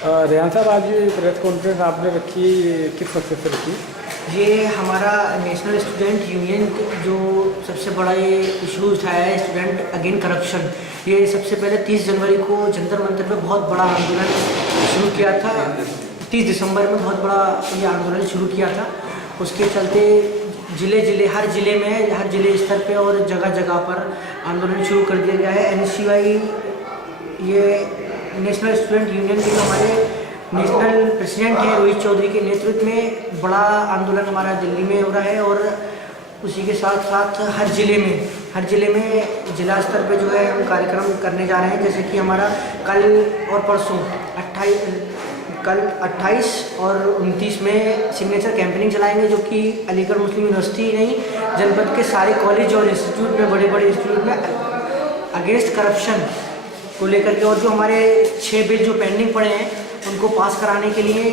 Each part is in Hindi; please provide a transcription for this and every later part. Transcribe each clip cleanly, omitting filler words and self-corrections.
रेहान साहब, आज ये प्रेस कॉन्फ्रेंस आपने रखी, किस मकसद से रखी? ये हमारा नेशनल स्टूडेंट यूनियन जो सबसे बड़ा ये इशू उठाया है, स्टूडेंट अगेन करप्शन। ये सबसे पहले 30 जनवरी को जंतर मंतर पे बहुत बड़ा आंदोलन शुरू किया था। 30 दिसंबर में बहुत बड़ा ये आंदोलन शुरू किया था। उसके चलते हर जिले स्तर पे और जगह जगह पर आंदोलन शुरू कर दिया गया है। NSCY ये नेशनल स्टूडेंट यूनियन के जो हमारे नेशनल प्रेसिडेंट हैं रोहित चौधरी के नेतृत्व में बड़ा आंदोलन हमारा दिल्ली में हो रहा है। और उसी के साथ साथ हर जिले में जिला स्तर पे जो है हम कार्यक्रम करने जा रहे हैं। जैसे कि हमारा कल और परसों 28 और 29 में सिग्नेचर कैंपेनिंग चलाएंगे, जो कि अलीगढ़ मुस्लिम यूनिवर्सिटी नहीं, जनपद के सारे कॉलेज और इंस्टीट्यूट में, बड़े इंस्टीट्यूट में अगेंस्ट करप्शन को लेकर के, और जो हमारे 6 बिल जो पेंडिंग पड़े हैं उनको पास कराने के लिए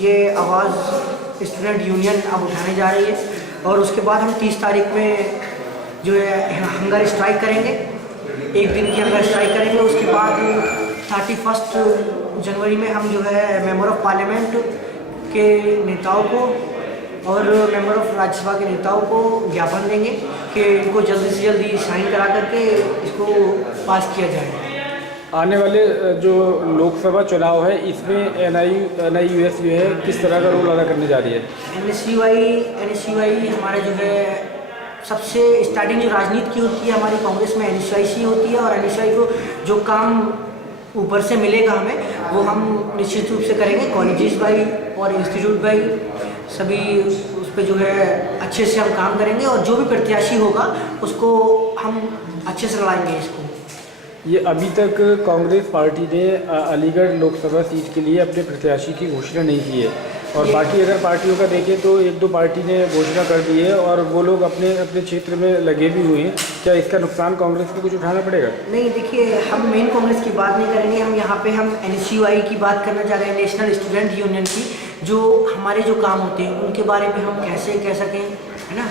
ये आवाज़ स्टूडेंट यूनियन अब उठाने जा रही है। और उसके बाद हम 30 तारीख में जो है हंगर स्ट्राइक करेंगे, एक दिन की हंगर स्ट्राइक करेंगे। उसके बाद 31 जनवरी में हम जो है मेंबर ऑफ पार्लियामेंट के नेताओं को और मेंबर ऑफ राज्यसभा के नेताओं को ज्ञापन देंगे कि इनको जल्दी से जल्दी साइन करा करके इसको पास किया जाए। आने वाले जो लोकसभा चुनाव है, इसमें NIUS जो है किस तरह का रोल अदा करने जा रही है? NSCY हमारा जो है सबसे स्टार्टिंग जो राजनीति की होती है हमारी कांग्रेस में NSCY से होती है। और NSCY को जो काम ऊपर से मिलेगा हमें, वो हम निश्चित रूप से करेंगे। कॉलेजेस बाई और इंस्टीट्यूट बाई सभी उस पर जो है अच्छे से हम काम करेंगे, और जो भी प्रत्याशी होगा उसको हम अच्छे से लड़ाएंगे इसको। ये अभी तक कांग्रेस पार्टी ने अलीगढ़ लोकसभा सीट के लिए अपने प्रत्याशी की घोषणा नहीं की है, और बाकी अगर पार्टियों का देखें तो 1-2 पार्टी ने घोषणा कर दी है और वो लोग अपने क्षेत्र में लगे भी हुए हैं। क्या इसका नुकसान कांग्रेस को कुछ उठाना पड़ेगा? नहीं, देखिए, हम मेन कांग्रेस की बात नहीं करेंगे। हम यहाँ पे हम NSCY की बात करना चाह रहे हैं, नेशनल स्टूडेंट यूनियन की। जो हमारे जो काम होते हैं उनके बारे में हम कैसे कह सकें, है ना,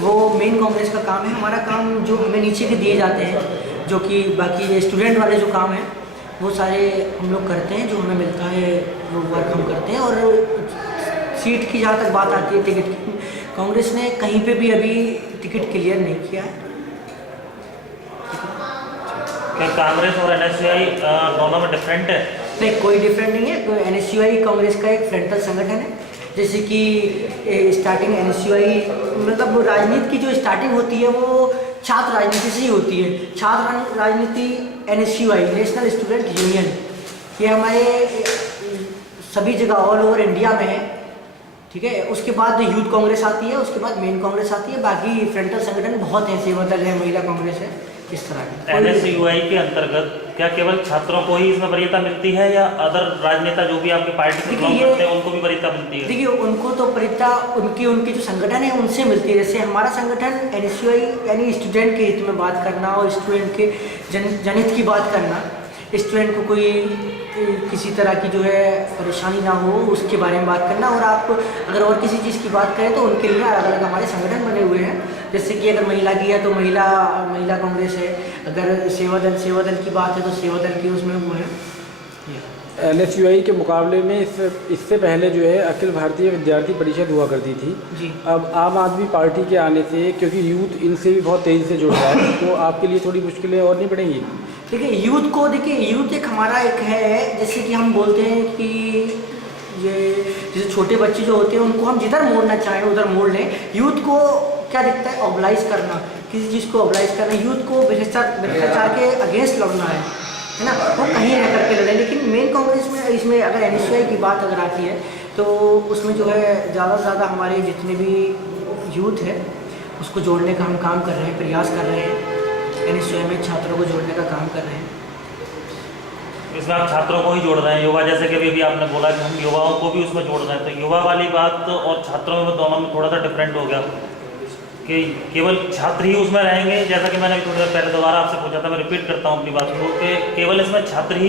वो मेन कांग्रेस का काम है। हमारा काम जो हमें नीचे के दिए जाते हैं, जो कि बाकी स्टूडेंट वाले जो काम हैं वो सारे हम लोग करते हैं, जो हमें मिलता है वो वर्क हम करते हैं। और सीट की जहाँ तक बात आती है टिकट की, कांग्रेस ने कहीं पे भी अभी टिकट क्लियर नहीं किया है। क्या कांग्रेस और NSCY दोनों में डिफरेंट है? नहीं, कोई डिफरेंट नहीं है। NSCY कांग्रेस का एक फ्रंटल संगठन है। जैसे कि स्टार्टिंग NSCY मतलब राजनीति की जो स्टार्टिंग होती है वो छात्र राजनीति से ही होती है। छात्र राजनीति NSCY नेशनल स्टूडेंट यूनियन, ये हमारे सभी जगह ऑल ओवर इंडिया में है, ठीक है। उसके बाद यूथ कांग्रेस आती है, उसके बाद मेन कांग्रेस आती है। बाकी फ्रंटल संगठन बहुत है, सेवा दल है, महिला कांग्रेस है, इस तरह के। NSCY के अंतर्गत क्या केवल छात्रों को ही इसमें वरीयता मिलती है, या अदर राजनेता जो भी आपके पार्टी से बिलोंग करते हैं उनको भी वरीयता मिलती है? देखिए, उनको तो वरीयता उनकी जो संगठन है उनसे मिलती है। जैसे हमारा संगठन NSCY यानी स्टूडेंट के हित में बात करना और स्टूडेंट के जनहित की बात करना, स्टूडेंट को कोई किसी तरह की जो है परेशानी ना हो उसके बारे में बात करना। और आप अगर और किसी चीज़ की बात करें तो उनके लिए अलग अलग हमारे संगठन बने हुए हैं। जैसे कि अगर महिला की है तो महिला कांग्रेस है, अगर सेवा दल की बात है तो सेवा दल की उसमें वो है। NSCY के मुकाबले में इससे पहले जो है अखिल भारतीय विद्यार्थी परिषद हुआ करती थी जी। अब आम आदमी पार्टी के आने से, क्योंकि यूथ इनसे भी बहुत तेज़ी से जुड़ रहा है, तो आपके लिए थोड़ी मुश्किलें और नहीं पड़ेंगी? देखिए, यूथ एक हमारा एक है, जैसे कि हम बोलते हैं कि ये जैसे छोटे बच्चे जो होते हैं उनको हम जिधर मोड़ना चाहें उधर मोड़ लें। यूथ को क्या दिखता है? ऑर्गेनाइज करना, किसी चीज़ को ऑर्गेनाइज करना। यूथ को भ्रष्टाचार के अगेंस्ट लड़ना है ना, वो कहीं रह करके लड़े। लेकिन मेन कांग्रेस में इसमें अगर NSCY की बात अगर आती है तो उसमें जो है ज़्यादा से ज़्यादा हमारे जितने भी यूथ है उसको जोड़ने का हम काम कर रहे हैं, प्रयास कर रहे हैं। NSCY में छात्रों को जोड़ने का काम कर रहे हैं। इसमें आप छात्रों को ही जोड़ रहे हैं, युवा, जैसे कि अभी आपने बोला कि हम युवाओं को भी उसमें जोड़ रहे हैं, तो युवा वाली बात और छात्रों में दोनों में थोड़ा सा डिफरेंट हो गया कि केवल छात्र ही उसमें रहेंगे। जैसा कि मैंने थोड़ी देर पहले दोबारा आपसे पूछा था, मैं रिपीट करता हूँ अपनी बात को, कि केवल इसमें छात्र ही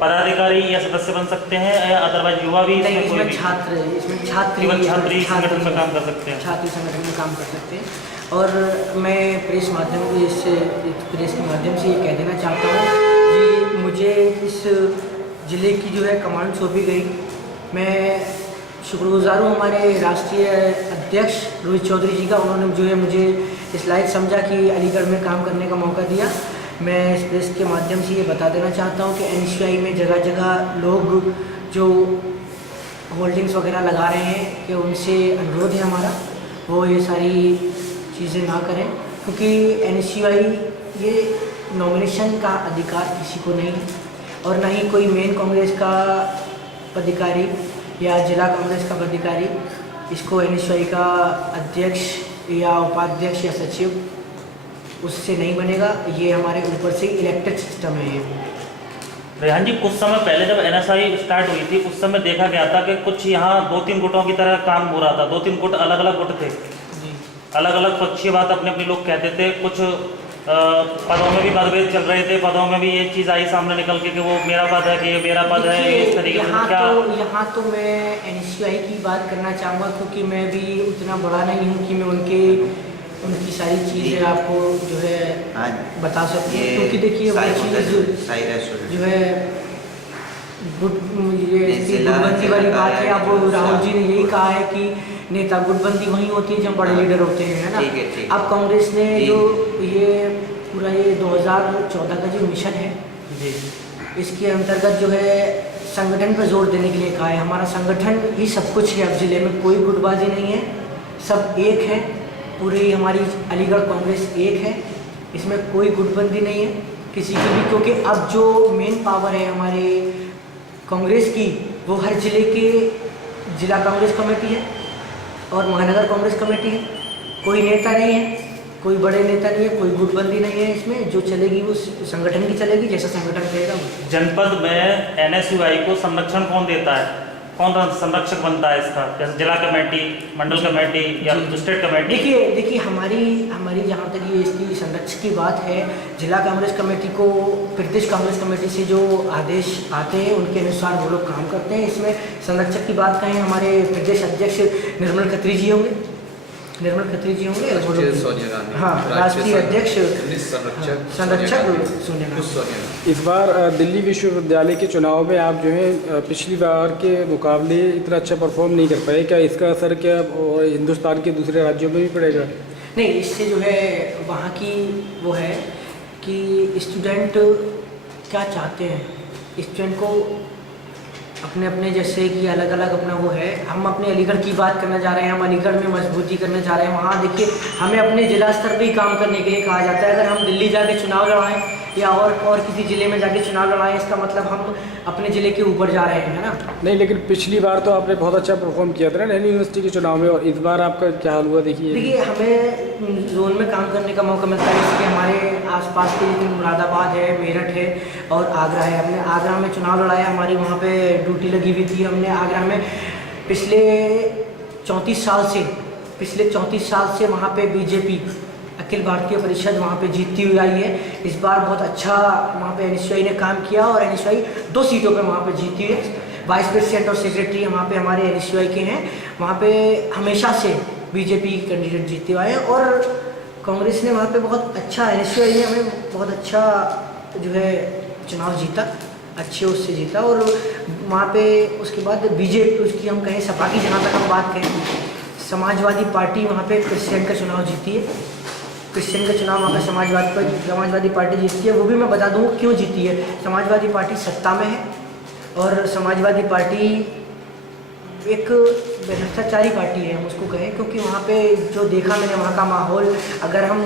पदाधिकारी या सदस्य बन सकते हैं, या अदरवाइज युवा भी इसमें छात्र ही संगठन में काम कर सकते हैं, छात्र संगठन में काम कर सकते हैं। और मैं प्रेस के माध्यम से ये कह देना चाहता हूँ कि मुझे इस ज़िले की जो है कमांड सौंपी गई। मैं शुक्रगुजार हूँ हमारे राष्ट्रीय अध्यक्ष रोहित चौधरी जी का, उन्होंने जो है मुझे इस लायक समझा कि अलीगढ़ में काम करने का मौका दिया। मैं इस प्रेस के माध्यम से ये बता देना चाहता हूँ कि NSUI में जगह जगह लोग जो होल्डिंग्स वगैरह लगा रहे हैं कि उनसे अनुरोध है हमारा वो ये सारी चीज़ें ना करें, क्योंकि NSUI ये नॉमिनेशन का अधिकार किसी को नहीं है और ना ही कोई मेन कांग्रेस का पदाधिकारी या जिला कांग्रेस का पदाधिकारी इसको NSUI का अध्यक्ष या उपाध्यक्ष या सचिव उससे नहीं बनेगा। ये हमारे ऊपर से इलेक्टेड सिस्टम है। ये रेहान जी, कुछ समय पहले जब NSI स्टार्ट हुई थी उस समय देखा गया था कि कुछ यहाँ 2-3 गुटों की तरह काम हो रहा था। 2-3 गुट अलग अलग गुट थे, अलग अलग पक्षीय बात अपने अपने लोग कहते थे। कुछ पदों में भी मतभेद चल रहे थे, पदों में भी ये चीज़ आई सामने निकल के कि वो मेरा पद है कि ये मेरा पद है, इस तरीके से क्या। यहाँ तो मैं NSUI की बात करना चाहूँगा, क्योंकि मैं भी उतना बड़ा नहीं हूँ कि मैं उनकी सारी चीज़ें आपको जो है बता सकती हूँ, क्योंकि देखिए वो चीज़ जो है गुटबंदी वाली बात है। अब राहुल जी ने यही कहा है कि नेता गुटबंदी वहीं होती है जब बड़े लीडर होते हैं, है ना। अब कांग्रेस ने जो ये पूरा ये 2014 का जो मिशन है इसके अंतर्गत जो है संगठन पर जोर देने के लिए कहा है। हमारा संगठन ही सब कुछ है। अब ज़िले में कोई गुटबाजी नहीं है, सब एक है। पूरी हमारी अलीगढ़ कांग्रेस एक है, इसमें कोई गुटबंदी नहीं है किसी की भी, क्योंकि अब जो मेन पावर है हमारे कांग्रेस की वो हर ज़िले के जिला कांग्रेस कमेटी है और महानगर कांग्रेस कमेटी है। कोई नेता नहीं है, कोई बड़े नेता नहीं है, कोई गुटबंदी नहीं है। इसमें जो चलेगी वो संगठन की चलेगी, जैसा संगठन कहेगा। जनपद में NSUI को संरक्षण कौन देता है, कौन संरक्षक बनता है इसका, जैसे जिला कमेटी, मंडल कमेटी या स्टेट कमेटी? देखिए हमारी जहाँ तक ये इसकी संरक्षक की बात है, जिला कांग्रेस कमेटी को प्रदेश कांग्रेस कमेटी से जो आदेश आते हैं उनके अनुसार वो लोग काम करते हैं। इसमें संरक्षक की बात कहें, हमारे प्रदेश अध्यक्ष निर्मल खत्री जी होंगे हाँ, राष्ट्रीय अध्यक्ष संरक्षक सोनिया गांधी। इस बार दिल्ली विश्वविद्यालय के चुनाव में आप जो है पिछली बार के मुकाबले इतना अच्छा परफॉर्म नहीं कर पाए, क्या इसका असर क्या हिंदुस्तान के दूसरे राज्यों में भी पड़ेगा? नहीं, इससे जो है वहाँ की वो है कि स्टूडेंट क्या चाहते हैं, स्टूडेंट को अपने अपने जैसे कि अलग अलग अपना वो है। हम अपने अलीगढ़ की बात करना चाह रहे हैं, हम अलीगढ़ में मजबूती करना चाह रहे हैं। वहाँ देखिए हमें अपने ज़िला स्तर पे ही काम करने के लिए कहा जाता है। अगर हम दिल्ली जाके चुनाव लड़ाएं या और किसी ज़िले में जाके चुनाव लड़ाएं, इसका मतलब हम अपने ज़िले के ऊपर जा रहे हैं, है ना। नहीं, लेकिन पिछली बार तो आपने बहुत अच्छा परफॉर्म किया था ना दिल्ली यूनिवर्सिटी के चुनाव में, और इस बार आपका क्या हाल हुआ? देखिए हमें जोन में काम करने का मौका मिलता है, इसलिए हमारे आसपास के जितने मुरादाबाद है, मेरठ है और आगरा है। हमने आगरा में चुनाव लड़ाया, हमारी वहाँ पे ड्यूटी लगी हुई थी। हमने आगरा में पिछले 34 साल से वहाँ पे बीजेपी अखिल भारतीय परिषद वहाँ पे जीतती हुई आई है। इस बार बहुत अच्छा वहाँ पे NSUI ने काम किया और NSUI 2 सीटों पे वहाँ पे जीती है। वाइस प्रेसिडेंट और सेक्रेटरी वहाँ पे हमारे NSUI के हैं। वहाँ पे हमेशा से बीजेपी कैंडिडेट जीते हुए हैं और कांग्रेस ने वहाँ पे बहुत अच्छा, NSUI ने हमें बहुत अच्छा जो है चुनाव जीता, अच्छे उससे जीता। और वहाँ पे उसके बाद बीजेपी उसकी हम कहें सपा की, जहाँ तक हम बात करें, समाजवादी पार्टी वहाँ पे प्रेसिडेंट का चुनाव जीती है। प्रेसिडेंट का चुनाव वहाँ पे समाजवादी पार्टी जीतती है। वो भी मैं बता दूँ क्यों जीती है। समाजवादी पार्टी सत्ता में है और समाजवादी पार्टी एक भ्रष्टाचारी पार्टी है, हम उसको कहें, क्योंकि वहाँ पे जो देखा मैंने वहाँ का माहौल, अगर हम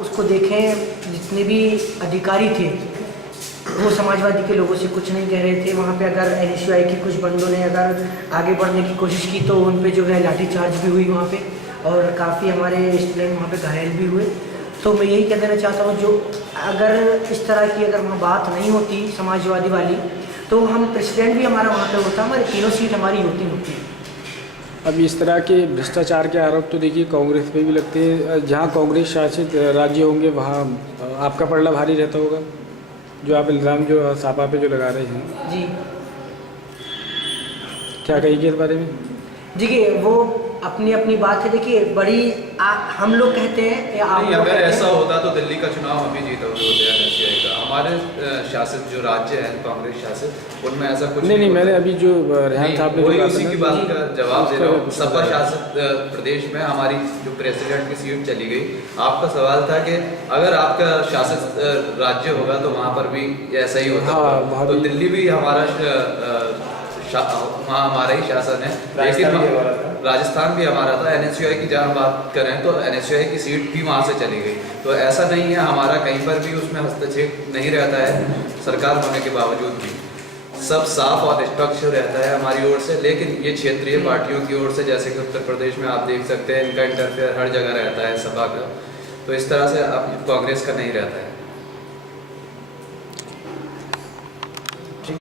उसको देखें, जितने भी अधिकारी थे वो समाजवादी के लोगों से कुछ नहीं कह रहे थे। वहाँ पे अगर NSUI के कुछ बंदों ने अगर आगे बढ़ने की कोशिश की तो उन पे जो है लाठीचार्ज भी हुई वहाँ पे और काफ़ी हमारे स्टूडेंट वहाँ पे घायल भी हुए। तो मैं यही कह देना चाहता हूँ, जो अगर इस तरह की अगर वहाँ बात नहीं होती समाजवादी वाली, तो हम प्रेसिडेंट भी हमारा वहाँ पे होता, हमारी 3 सीट हमारी होती है। अब इस तरह के भ्रष्टाचार के आरोप तो देखिए कांग्रेस पे भी लगते हैं। जहाँ कांग्रेस शासित राज्य होंगे वहाँ आपका पलड़ा भारी रहता होगा, जो आप इल्ज़ाम जो सापा पे जो लगा रहे हैं। जी, क्या कहेंगे इस बारे में? देखिए वो अपनी अपनी बात है। देखिए हम लोग कहते हैं या आप नहीं, लोग अगर कहते ऐसा हैं, होता तो दिल्ली का चुनाव हम ही जीतोगे होते NSCI का। हमारे शासित जो राज्य हैं कांग्रेस शासित, उनमें ऐसा कुछ नहीं होता। मैंने अभी जो रेहान साहब ने वही जो उसी कहा की था बात ना, का जवाब दे रहा हूँ। उसका सपा कुछ शासित प्रदेश में हमारी जो प्रेसिडेंट की सीट चली गई, आपका सवाल था कि अगर आपका शासित राज्य होगा तो वहाँ पर भी ऐसा ही होता हाँ, होगा। वहाँ तो भी- दिल्ली भी हमारा वहाँ हमारा ही शासन है, लेकिन राजस्थान भी हमारा था। NSCI की जहाँ बात करें तो NSCI की सीट भी वहाँ से चली गई। तो ऐसा नहीं है, हमारा कहीं पर भी उसमें हस्तक्षेप नहीं रहता है। सरकार होने के बावजूद भी सब साफ और निष्पक्ष रहता है हमारी ओर से। लेकिन ये क्षेत्रीय पार्टियों की ओर से, जैसे कि उत्तर प्रदेश में आप देख सकते हैं, इनका इंटरफेयर हर जगह रहता है सपा का। तो इस तरह से अब कांग्रेस का नहीं रहता है।